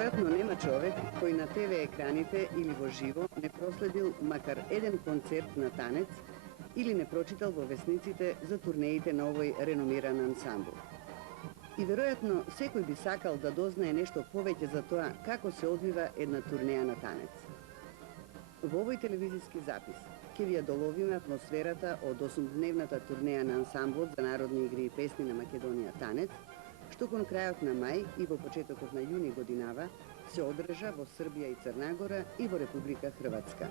Веројатно нема човек кој на ТВ екраните или во живо не проследил макар еден концерт на танец или не прочитал во весниците за турнеите на овој реномиран ансамбл. И веројатно секој би сакал да дознае нешто повеќе за тоа како се одвива една турнеја на танец. Во овој телевизиски запис ќе ви ја доловиме атмосферата од 8-дневната турнеја на ансамблот за народни игри и песни на Македонија Танец, што кон крајот на мај и во почетокот на јуни годинава се одржа во Србија и Црна Гора и во Република Хрватска.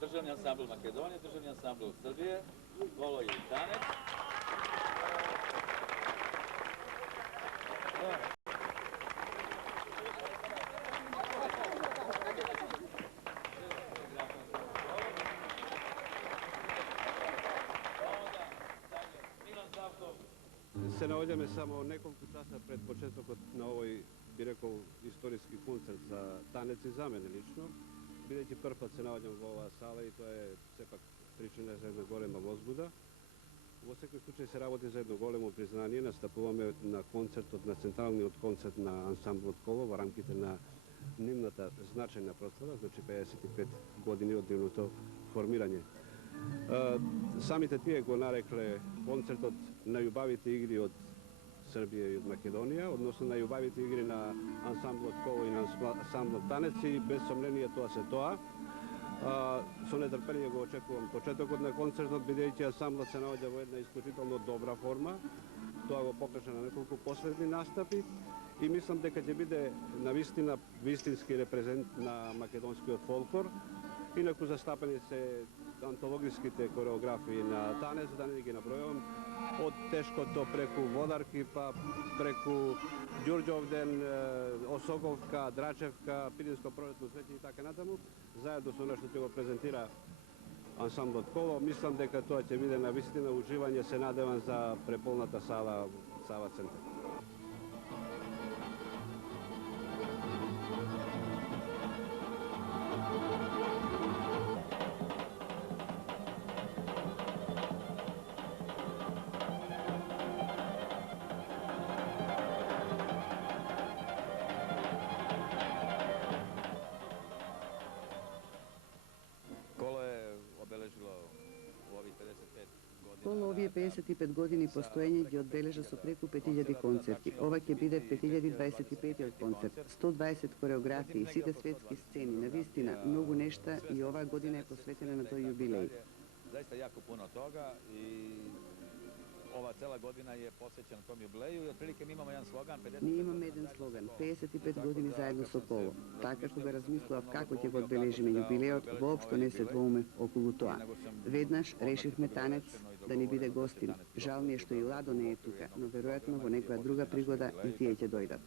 Državni ansambl Makedonije, državni ansambl Srbije, Kolo i Tanec. Se naoѓаме само неколку часа пред почетокот на овој, би рекол, историски концерт за танец и за мене лично. Бидејќи прв пат се наоѓам во оваа сала и тоа е сепак причина за една голема возбуда. Во секој случај се работи за едно големо признание. Настапуваме на концертот, на централниот концерт на ансамблот Коло во рамките на нивната значајна прослава, значи 55 години од нивното формирање. Самите тие го нарекле концертот најубавите игри од Србија и од Македонија, односно најубавите игри на ансамблот Коло и на ансамблот Танец и без сомнение тоа се тоа. Со нетрпение го очекувам почетокот на концертот, бидејќи ансамблот се наоѓа во една исклучително добра форма. Тоа го покажа на неколку последни настапи и мислам дека ќе биде навистина вистински репрезент на македонскиот фолклор. Инаку застапени се антологиските кореографии на танец, да не ги набројувам, од тешкото преку Водарки, па преку Ѓурѓовден, Осоговка, Драчевка, Пиринско пролетно цвеќе и така натаму, заедно со она што ќе го презентира ансамблот Коло. Мислам дека тоа ќе биде навистина уживање, се надевам за преполната сала Сава Центар. Коло овие 55 години постоење ги одбележа со преку 5000 концерти. Ова ќе биде 5025 концерт, 120 кореографии, сите светски сцени, навистина многу нешта и оваа година е посветена на тој јубилеј. Zaista jako puno toga i ova cela godina je posvećena tom jubileju i otprilike mi imamo jedan slogan. Ние имаме еден слоган, 55 години заедно со Коло. Така кога размислував како ќе го одбележиме јубилеот, воопшто не се двоумев околу тоа. Веднаш решивме Танец да ни биде гостин. Жал ми е што и Ладо не е тука, но веројатно во некоја друга пригода и тие ќе дојдат.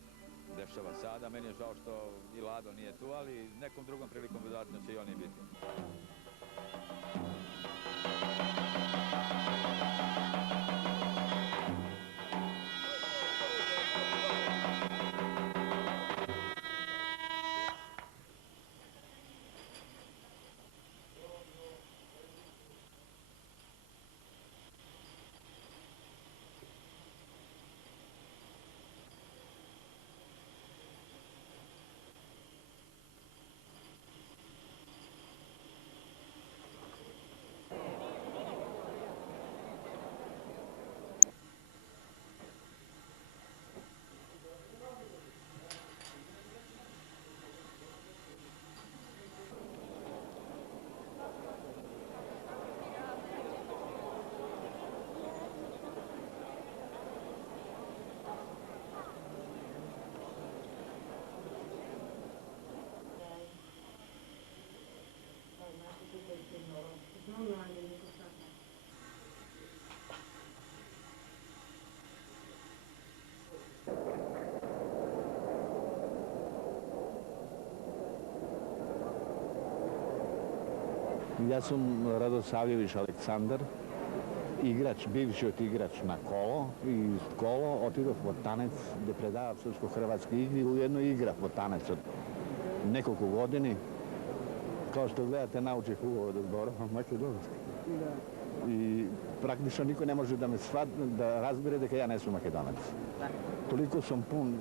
Dešava sada, meni je žao što i Lado nije tu, ali nekom drugom prilikom vjerojatno će i oni biti. Ja sam Radosavljević Aleksandar, igrač, bivši igrač na kolo i kolo otidoh po tanec gdje predava srpsko-hrvatski igri u jednoj igra po tanec od nekoliko godini. Kao što gledate, naučih uvod odbora makedonski. I praktično niko ne može da me da razbire da ja nesu Makedonac. Toliko sam pun,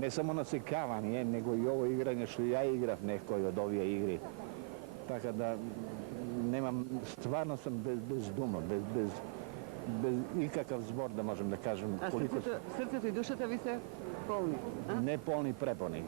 ne samo nasekavanje, nego i ovo igranje što ja igraf nekoj od ovije igri. Tako da nemam, stvarno sam bez duma, bez ikakav zbor da možem da kažem. A srcето и душата ви се полни? Ne polni, prepolni.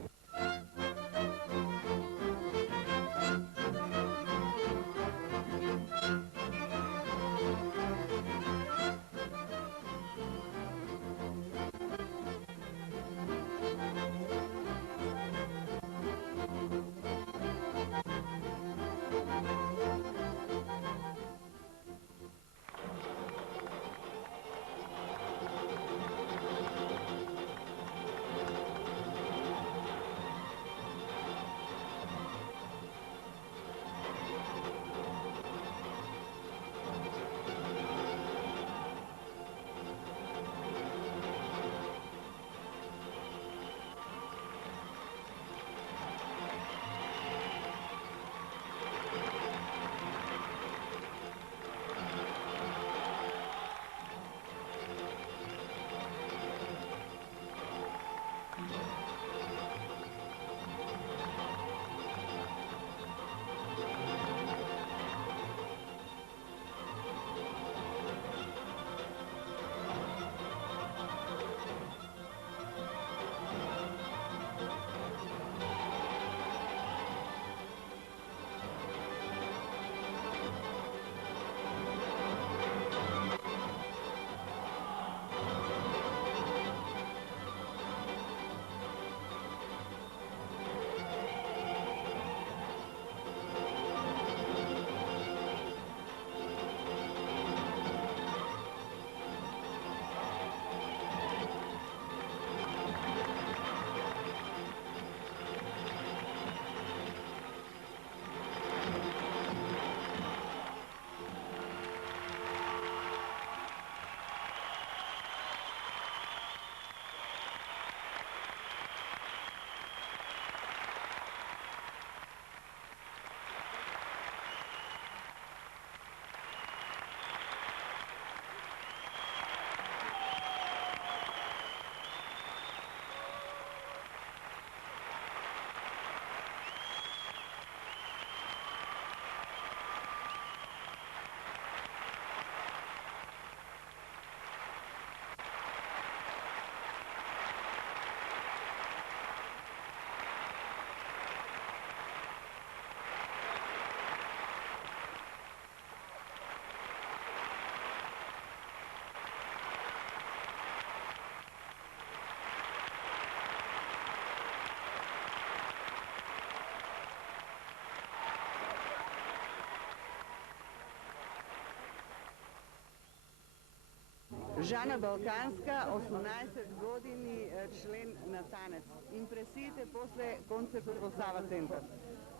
Жана Балканска, 18 години, член на танец. Импресиите после концертот во Сава центар?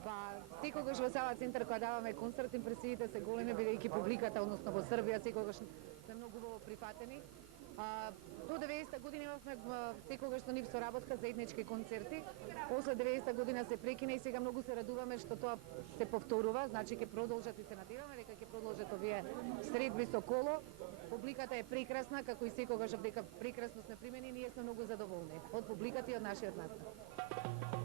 Па, секогаш во Сава центар кога даваме концерт, импресиите се големи, бидејќи публиката, односно во Србија, секогаш се многу прифатени. До 90-та година имавме секогаш со нив соработка за етнички концерти. После 90-та година се прекина и сега многу се радуваме што тоа се повторува, значи ќе продолжат и се надеваме дека ќе продолжат овие средби со коло. Публиката е прекрасна, како и секогаш дека прекрасно сме примени, ние сме многу задоволни од публиката и од нашиот настап.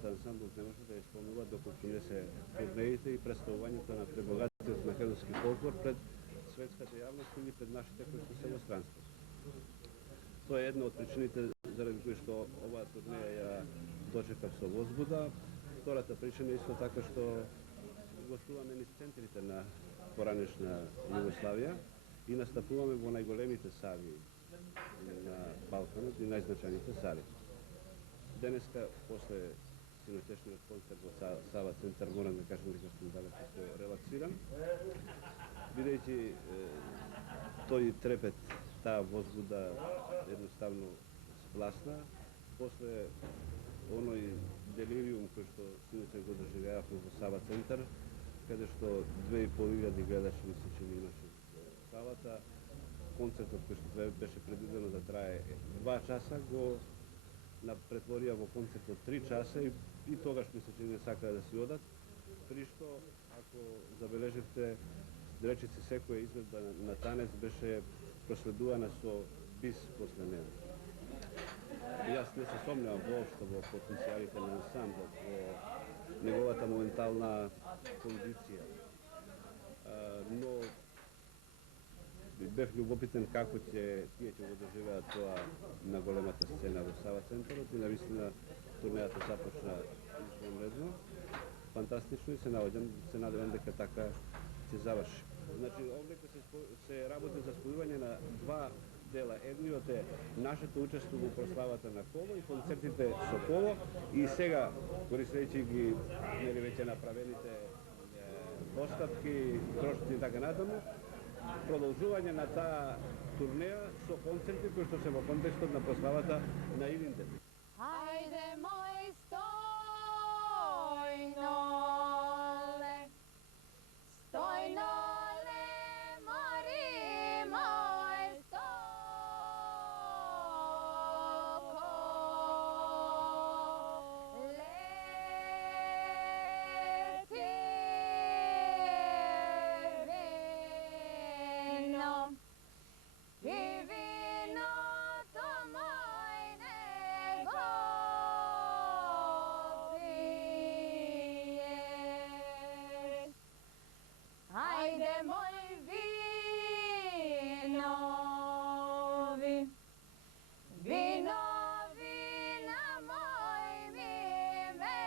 турнејата ансамблот не може да ја исполнува доколку не се турнеите и представувањето на пребогатиот македонски фолклор пред светската јавност или пред нашите кои што се во странство. Тоа е една од причините заради кои што оваа турнеја ја дочекав со возбуда. Втората причина е исто така што гостуваме низ центрите на поранешна Југославија и настапуваме во најголемите сали на Балканот и најзначајните сали. Денеска, после синоќешниот концерт во Сава центар, морам да кажам дека сум далеку по-релаксиран, бидејќи тој трепет, таа возбуда едноставно спласна. После оној делириум кој што синоќа го доживеавме во Сава центар, каде што 2500 гледачи ми се чини имаше салата, концертот кој што беше предвидено да трае 2 часа, го претворија во концерт од 3 часа и тогаш ми се чини сакаа да си одат, при што, ако забележите, речиси секоја изведба на танец беше проследувана со бис после неа. Јас не се сомневам воопшто во потенцијалите на ансамблот, во неговата моментална кондиција, но бев љубопитен како тие ќе го доживеат тоа на големата сцена во Сава центарот и навистина турнејата започна извонредно, фантастично и се надевам дека така ќе заврши. Значи, овдека се работи за спојување на два дела. Едниот е нашето учество во прославата на Коло и концертите со Коло и сега, користејќи ги веќе направените постапки, трошци и така натаму, продолжување на таа турнеја со концерти кои што се во контекстот на прославата на Илинден. Хајде мој стојноле, стојноле, мори мој стоко, лети вино, и виното мој не го пиеш. Ајде мој винови, винови на мој ми меришеш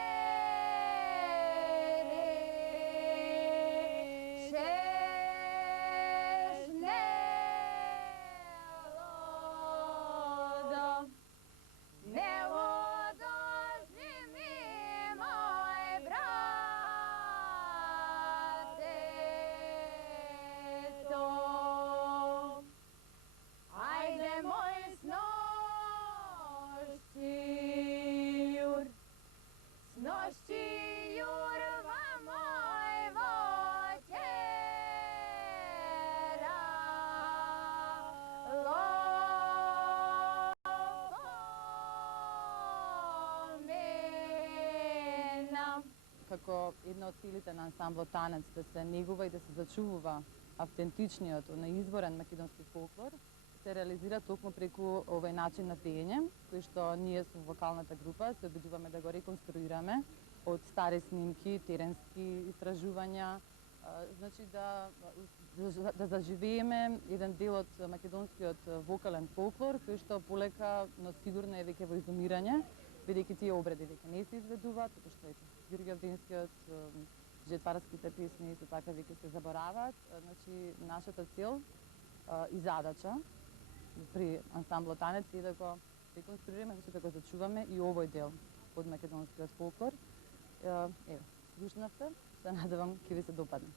не одошли ми мој братето. Ајде мој сношчијур, сношчијурва мој воќера, лопомена. Како една од целите на ансамблот Танец да се негува и да се зачувува автентичниот, изворен македонски фолклор, се реализира токму преку овој начин на пеење, кој што ние со вокалната група се обидуваме да го реконструираме од стари снимки, теренски истражувања, значи да заживееме еден дел од македонскиот вокален фолклор, кој што полека, но сигурно е веќе во изумирање, бидејќи тие обреди веќе не се изведуваат, како што е Ѓурѓевденскиот, жетварските песни исто така веќе се забораваат. Значи, нашата цел и задача при ансамблот Танец е да го реконструираме, да го зачуваме и овој дел од македонскиот фолклор. Еве, слушнавте, се надевам ќе ви се допадне.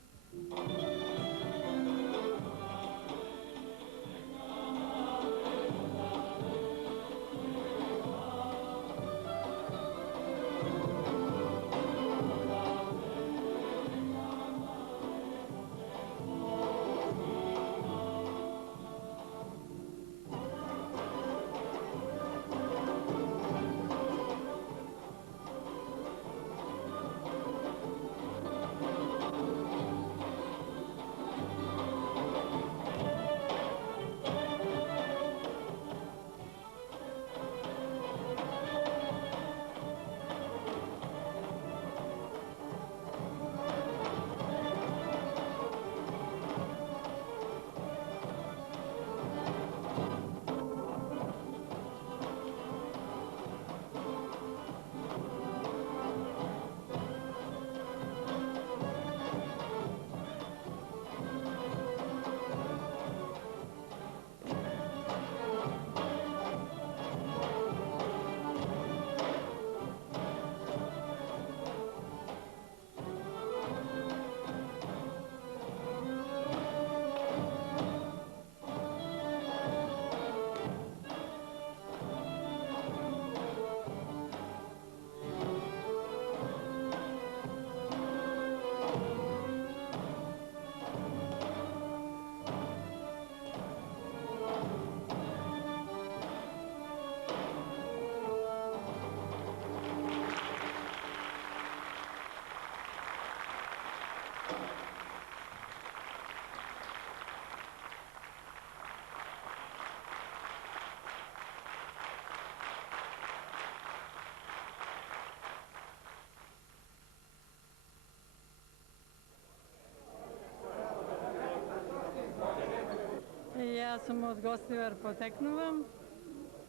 Јас сум од Гостивар потекнувам.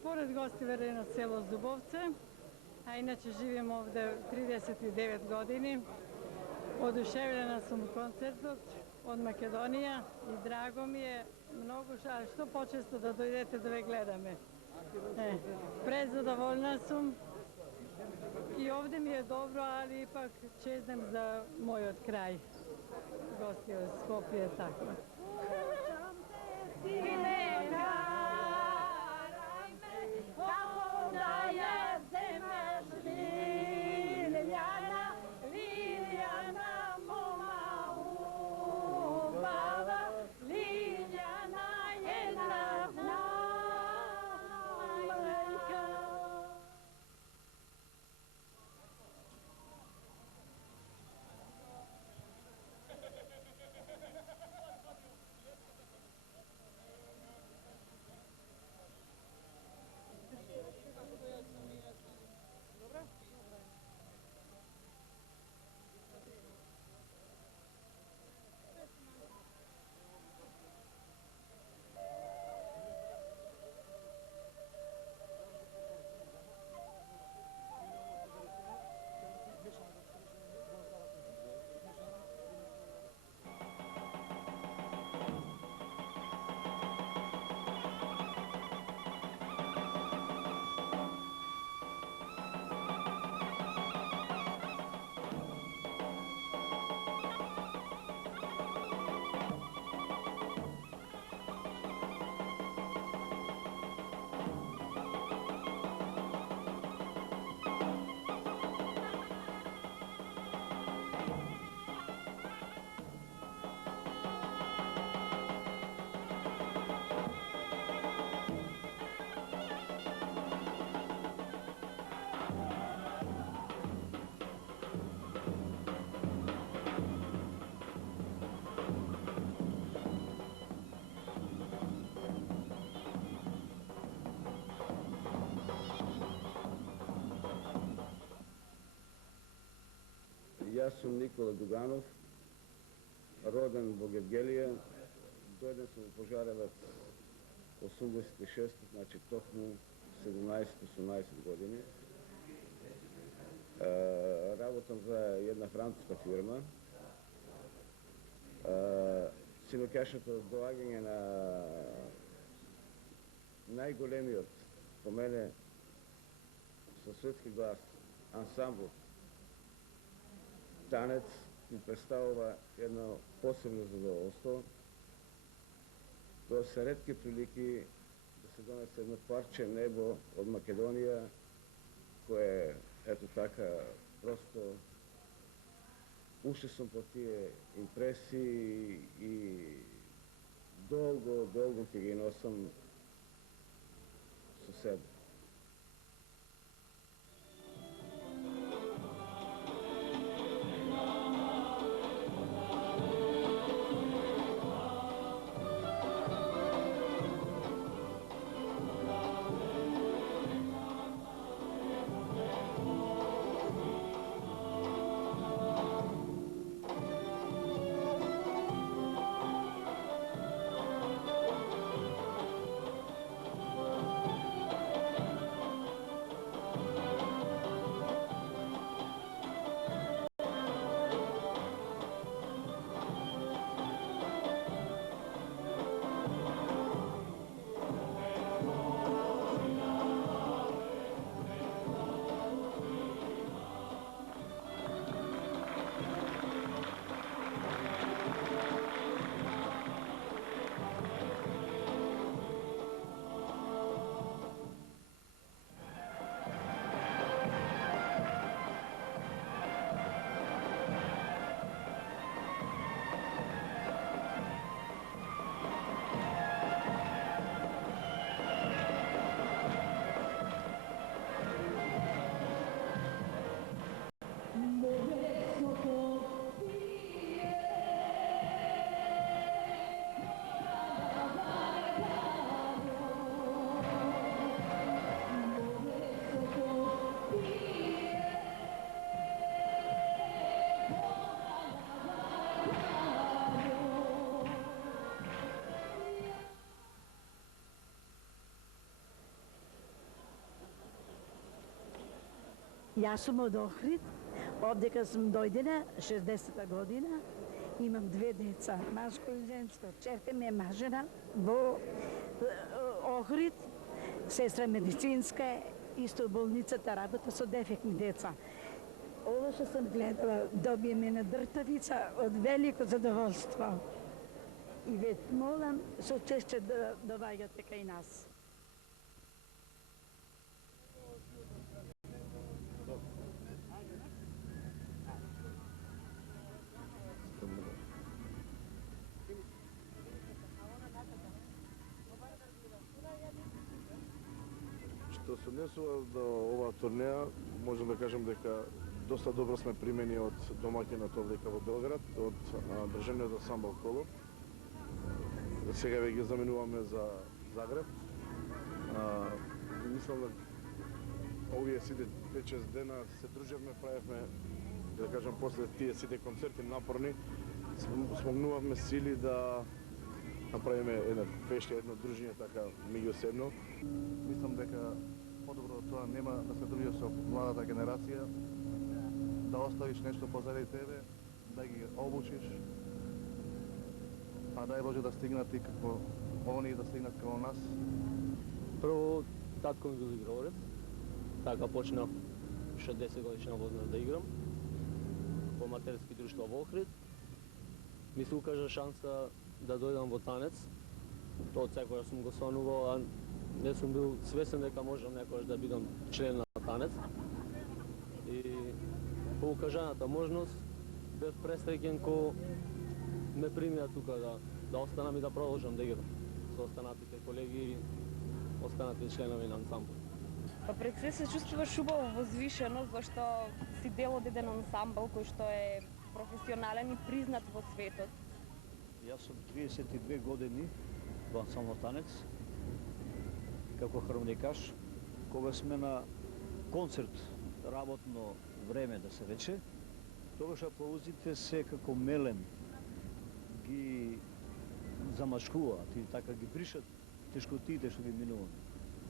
Поред Гостивар е на село Зубовце, а иначе живеем овде 39 години. Одушевljena сум концертот од Македонија и драго ми е многу што почесто да дојдете да ве гледаме. Презадоволна сум и овде ми е добро, али ипак чезнем за мојот крај. Гостивар, Скопје, така. Јас сум Никола Дуганов, роден во Гевгелија, дојден сум во Пожаревац 86, значи токму 17-18 години. Работам за една француска фирма. Синокешното доаѓање на најголемиот, по мене, со светски глас, ансамбл Танец ми представува едно посебно задоволство. Тоа се ретки прилики да се донесе едно парче небо од Македонија, кое, ето така, просто уште сум по тие импресии и долго ќе ги носам со себе. Јас сум од Охрид, овдека сум дојдена 60-та година, имам 2 деца, машко и женско. Черка ми е мажена во Охрид, сестра медицинска е, исто во болницата работа со дефектни деца. Ова што сум гледала, добиеме на дртавица од велико задоволство. И ве молам со чешće да доваѓате кај нас. Што се однесува до оваа турнеја, можам да кажам дека доста добро сме примени од домаќинот овдека во Белград, од државниот ансамбл Коло. Сега веќе заменуваме за Загреб. Мислам да овие сите 5-6 дена се дружевме, правевме, да кажам, после тие сите концерти напорни, смогнувавме сили да направиме една фешта, едно дружење така меѓусебно. Мислам дека подобро од тоа нема да се дружиш со младата генерација, да оставиш нешто позади тебе, да ги обучиш, а дај Боже да стигнат и како они да стигнат како нас. Прво, татко ми бил играорец, така почнав 60 годишна возраст да играм во аматерски друштва во Охрид. Ми се укажа шанса да дојдам во танец. Тоа од секоја сум го сонувал, а не сум бил свесен дека можам некојаш да бидам член на танец. И по укажаната можност бев пресреќен ко ме примија тука да останам и да продолжам да играм со останатите колеги и останатите членови на ансамбл. Па пред се се чувствуваш убаво возвишено, зашто си дел од еден ансамбл кој што е професионален и признат во светот. Јас сум 32 години во ансамбл танец, како хармоникаш. Кога сме на концерт, работно време да се рече, тогаш аплаузите се како мелем ги замашкуваат и така ги бришат тешкотиите што ги минуваме.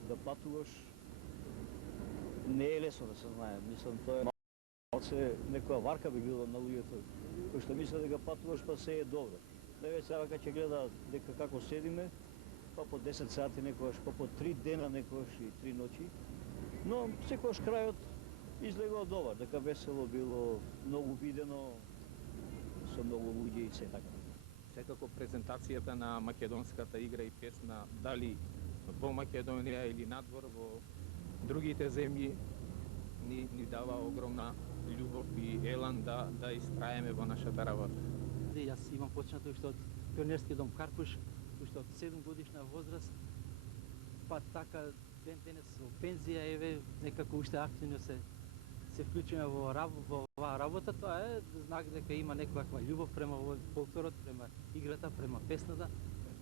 Да патуваш не е лесно да се знае. Мислам, тоа е малце некоја варка би било на луѓето кои што мислат дека патуваш па се е добро. Леве сега ќе гледа дека како седиме, па по 10 сати некојаш, па по 3 дена некојаш и 3 ноќи. Но секојаш крајот излегува добар, дека весело било, многу видено, со многу луѓе и се така. Секако презентацијата на македонската игра и песна, дали во Македонија или надвор во другите земји, ни дава огромна љубов и елан да истраеме во нашата работа. Јас имам почнато уште од пионерски дом Карпуш, уште од 7 годишна возраст, па така денес во пензија, еве, некако уште активно се вклучуваме во оваа работа. Тоа е знак дека има некаква љубов према фолклорот, према играта, према песната.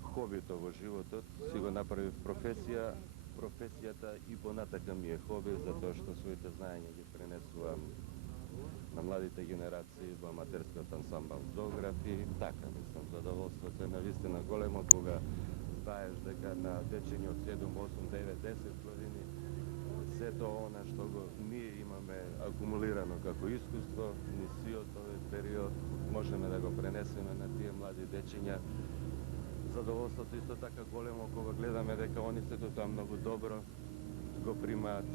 Хобито во животот си го направив професија. Професијата и понатака ми е хоби, затоа што своите знаења ги пренесувам на младите генерации во аматерскиот ансамбл Зограф и така, мислам, задоволството е навистина големо кога знаеш дека на дечење од 7, 8, 9, 10 години сето она што го ние имаме акумулирано како искуство, ни сиот овој период можеме да го пренесеме на тие млади дечења. Задоволството исто така големо кога гледаме дека они сето тоа многу добро го примаат.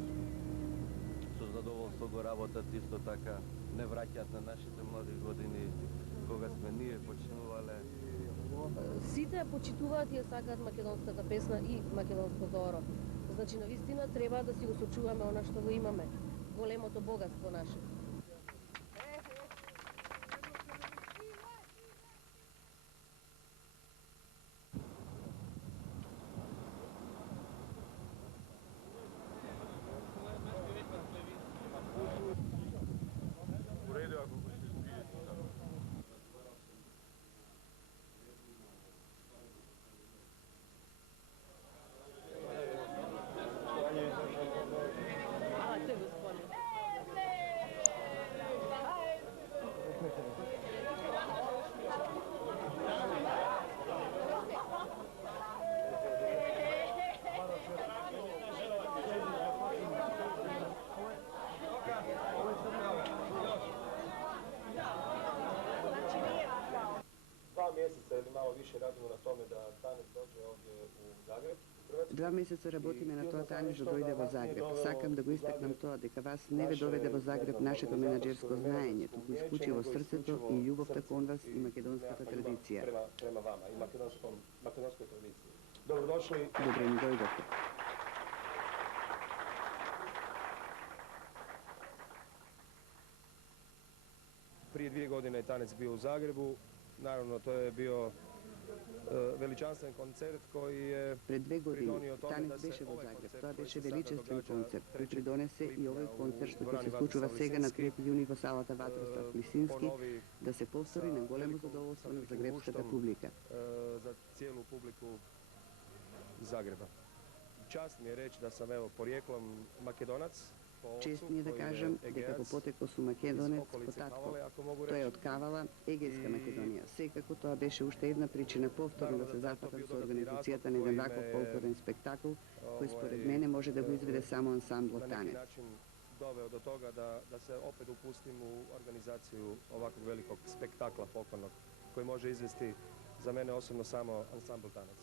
Со задоволство го работат исто така, не враќаат на нашите млади години кога сме ние почнувале. Сите ја почитуваат и ја сакаат македонската песна и македонското оро. Значи, навистина треба да си го сочуваме она што го имаме, големото богатство наше. više radimo na tome da tanec dođe ovdje u Zagreb, u Hrvatsku. 2 месеца работиме на тоа танец да дојде во Загреб. Сакам да го истакнам тоа дека вас не ве доведе во Загреб нашето менаџерско знаење, туку исклучиво срцето и љубовта кон вас и македонската традиција. Према вама и македонскoj традиции. Добродошли. Добре ми дојдовте. Prije 2 godine je tanec bio u Zagrebu. Naravno, to je bio veličanstven koncert koji je Пред 2 години pridonio tome da танец se беше во ovaj Загреб. koncert Тоа koji беше se sada величествен događa концерт, кој 3. придонесе и овој lipnja концерт што ќе dvorani се случува Vatroslav сега на Lisinski, 3. јуни во салата Ватрослав Лисински, ponovi да се повтори на големо задоволство на загребската публика. za cijelu publiku Zagreba. Čast mi je reći da sam evo porijeklom Makedonac. Чест ми е да кажам дека по потекло сум македонец по татко. Тој е од Кавала, Егејска Македонија. Секако тоа беше уште една причина повторно да се зафатам со организацијата на еден ваков фолклорен спектакл, кој според мене може да го изведе само ансамблот Танец. Doveo do toga da se opet upustim u organizaciju ovakvog velikog spektakla folklornog koji može izvesti za mene osobno samo ansambl Tanac.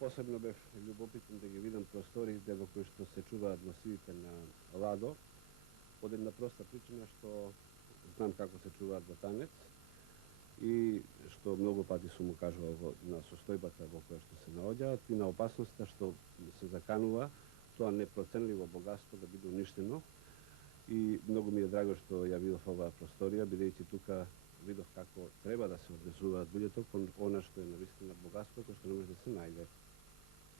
Посебно бев љубопитен да ги видам просториите во кои што се чуваат носивите на ладо, од една проста причина што знам како се чуваат во танец и што многу пати сум му кажувал на состојбата во која што се наоѓаат и на опасноста што се заканува тоа непроценливо богатство да биде уништено. И многу ми е драго што ја видов оваа просторија, бидејќи тука видов како треба да се однесуваат луѓето кон она што е навистина богатство кој што не може да се најде.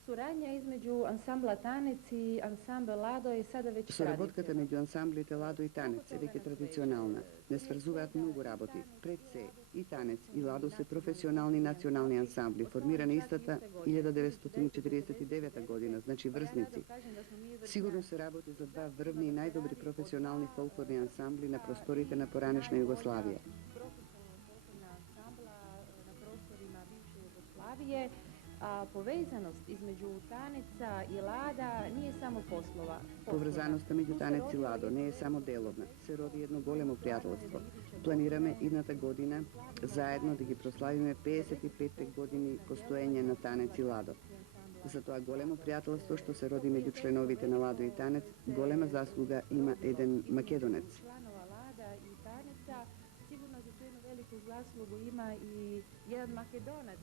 Сурадња измеѓу ансамбла Танец и ансамбл Ладо е сада веќе Соработката меѓу ансамблите Ладо и Танец е веќе традиционална. Не сврзуваат многу работи. Пред се и Танец и Ладо се професионални национални ансамбли, формирани истата 1949 година, значи врсници. Сигурно се работи за два врвни и најдобри професионални фолклорни ансамбли на просторите на поранешна Југославија. A povezanost između Taneca i Lada nije samo poslova. Поврзаноста меѓу Танец и Ладо не е само деловна, се роди едно големо пријателство. Планираме идната година заедно да ги прославиме 55 години постоење на Танец и Ладо. За тоа големо пријателство што се роди меѓу членовите на Ладо и Танец, голема заслуга има еден македонец. Članova Lada i Taneca sigurno za tu jednu veliku zaslugu ima i jedan Makedonac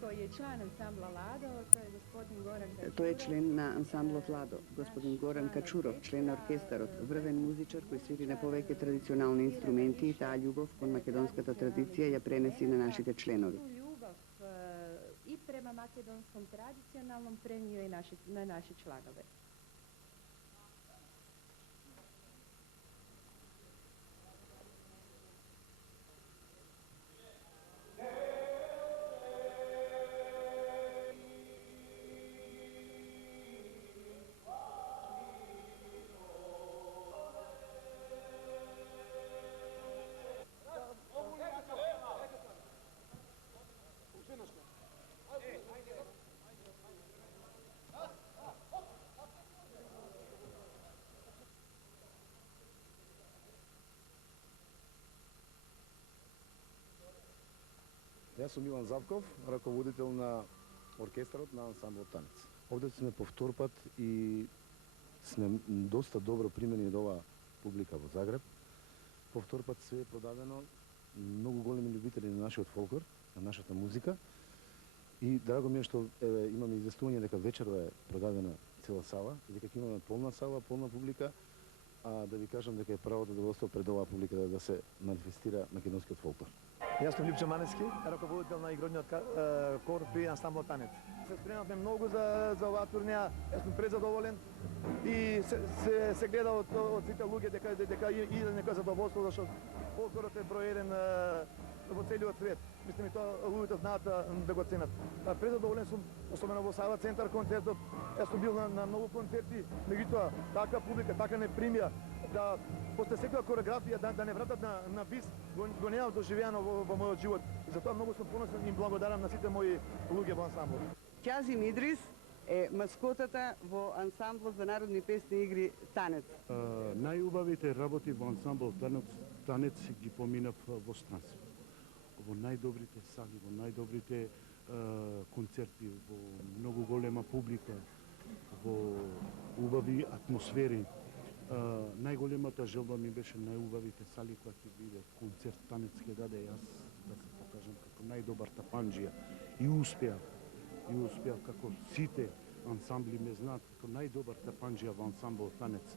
koji je član ansambla Lado, to je gospodin Goran Kačurov. Тој е член на ансамблот Ладо, господин Горан Качуров, член на оркестарот, врвен музичар кој свири на повеќе традиционални инструменти и таа љубов кон македонската традиција ја пренеси на нашите членови. Ljubav i prema makedonskom tradicionalnom prenio je na naše članove. Јас сум Иван Завков, раководител на оркестарот на ансамбл Танец. Овде сме по втор пат и сме доста добро примени од ова публика во Загреб. По втор пат се е продадено многу големи љубители на нашиот фолклор, на нашата музика. И драго ми е што имаме известување дека вечерва е продадена цела сала, и дека ќе имаме полна сала, полна публика, а да ви кажам дека е право задоволство пред оваа публика да се манифестира македонскиот фолклор. Јас сум Лјупчо Маневски, раководител на игродниот кор при ансамбл Танец. Се спремавме многу за оваа турнеја, јас сум презадоволен и се гледа од сите луѓе дека иде некој задоволство, зашто фолклорот е број еден во целиот свет. Мислам и тоа луѓето знаат да го ценат. Презадоволен сум, особено во Сава центар концертот. Јас сум бил на многу концерти, меѓутоа така публика, така не примија да после секоја кореографија да не вратат на бис, го немам доживеано во мојот живот. И затоа многу сум поносен и благодарам на сите мои луѓе во ансамбл. Ќазим Идрис е маскотата во ансамблот за народни песни и игри Танец. Најубавите работи во ансамбл Танец ги поминав во странство. Во најдобрите сали, во најдобрите концерти, во многу голема публика, во убави атмосфери. Најголемата желба ми беше најубавите сали која ќе биде концерт Танец ќе даде јас да се покажам како најдобар тапанџија. И успеав како сите ансамбли ме знаат како најдобар тапанџија во ансамбл Танец.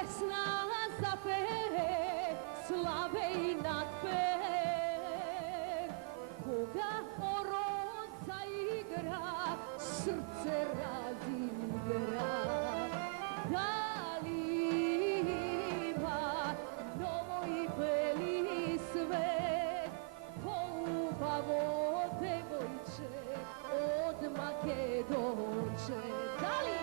pesna zapее, slave i nadpев. Koga roza igra, srce razigra. Da li ima novo i beli svet, ko lubavo devojče od Makedonče. Da li?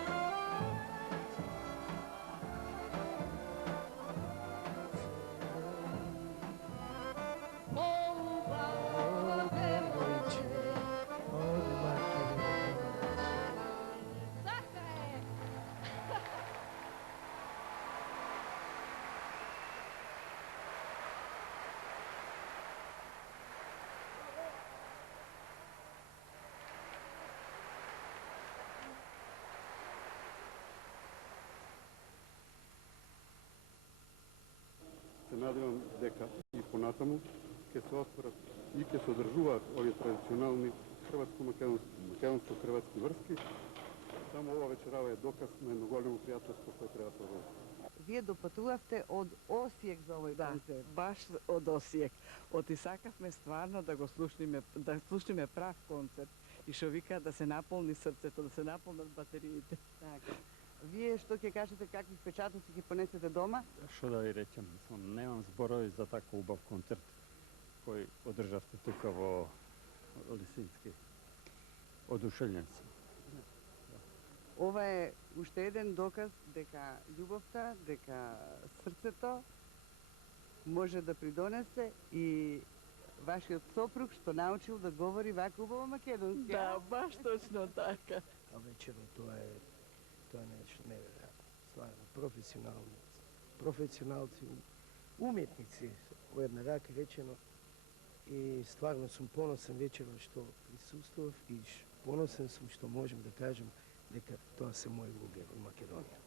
Се надевам дека и понатаму ќе се отворат и ќе се одржуваат овие традиционални македонско-хрватски врски. Само ова вечерава е доказ на едно големо пријателство кое треба да продолжи. Вие допатувавте од Осијек за овој концерт. Баш од Осијек. Отисакавме стварно да го слушниме прав концерт и што вика да се наполни срцето, да се наполнат батериите. Така. Вие што ќе кажете, какви впечатоци ќе понесете дома? Што да ви речем, немам зборови за така убав концерт кој одржавте тука во Лисински. Одушевљен сум. Ова е уште еден доказ дека љубовта, дека срцето може да придонесе и вашиот сопруг што научил да говори вака убаво македонски. Да, баш точно така. А вечерот тоа е нешто неверојатно. Стварно, професионалци, уметници, во една рака речено. И стварно сум поносен вечерот што присуствував и поносен сум што можем да кажем дека тоа се мои луѓе во Македонија.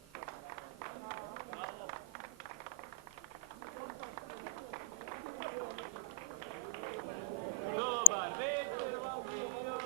Добар вечер, Валдио!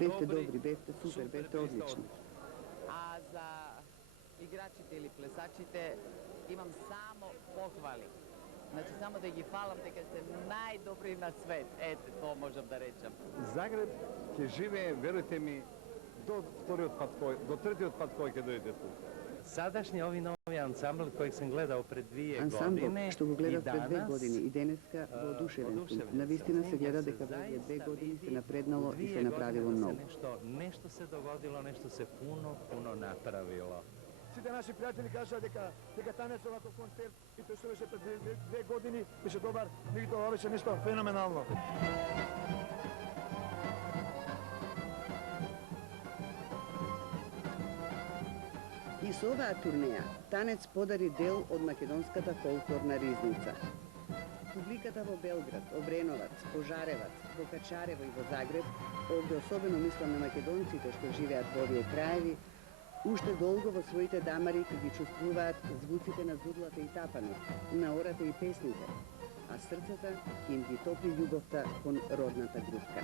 Бевте добри, бевте супер, бевте одлични. А за играчите или плесачите имам само похвали. Значи само да ги фалам дека се најдобри на свет. Ете, тоа можам да речам. Загреб ќе живее, верујте ми, до третиот пат кој ќе дојде тука. Садашни ови нови ансамбл кој сум гледал пред 2 Ансамбл години што го гледав пред 2 данас, години и денеска воодушевен сум. Навистина се гледа дека во овие 2 години се напреднало и се направило многу. Нешто се догодило, нешто се пуно направило. Сите наши пријатели кажаа дека танец оваков концерт и тој што беше пред 2 години беше добар, меѓутоа ова беше нешто феноменално. И со оваа турнеја, танец подари дел од македонската фолклорна ризница. Публиката во Белград, Обреновац, Пожаревац, во Качарево и во Загреб, овде особено мислам на македонците што живеат во овие краеви, уште долго во своите дамари ги чувствуваат звуците на зудлата и тапанот, на ората и песните, а срцата ќе им ги топли љубовта кон родната грудка.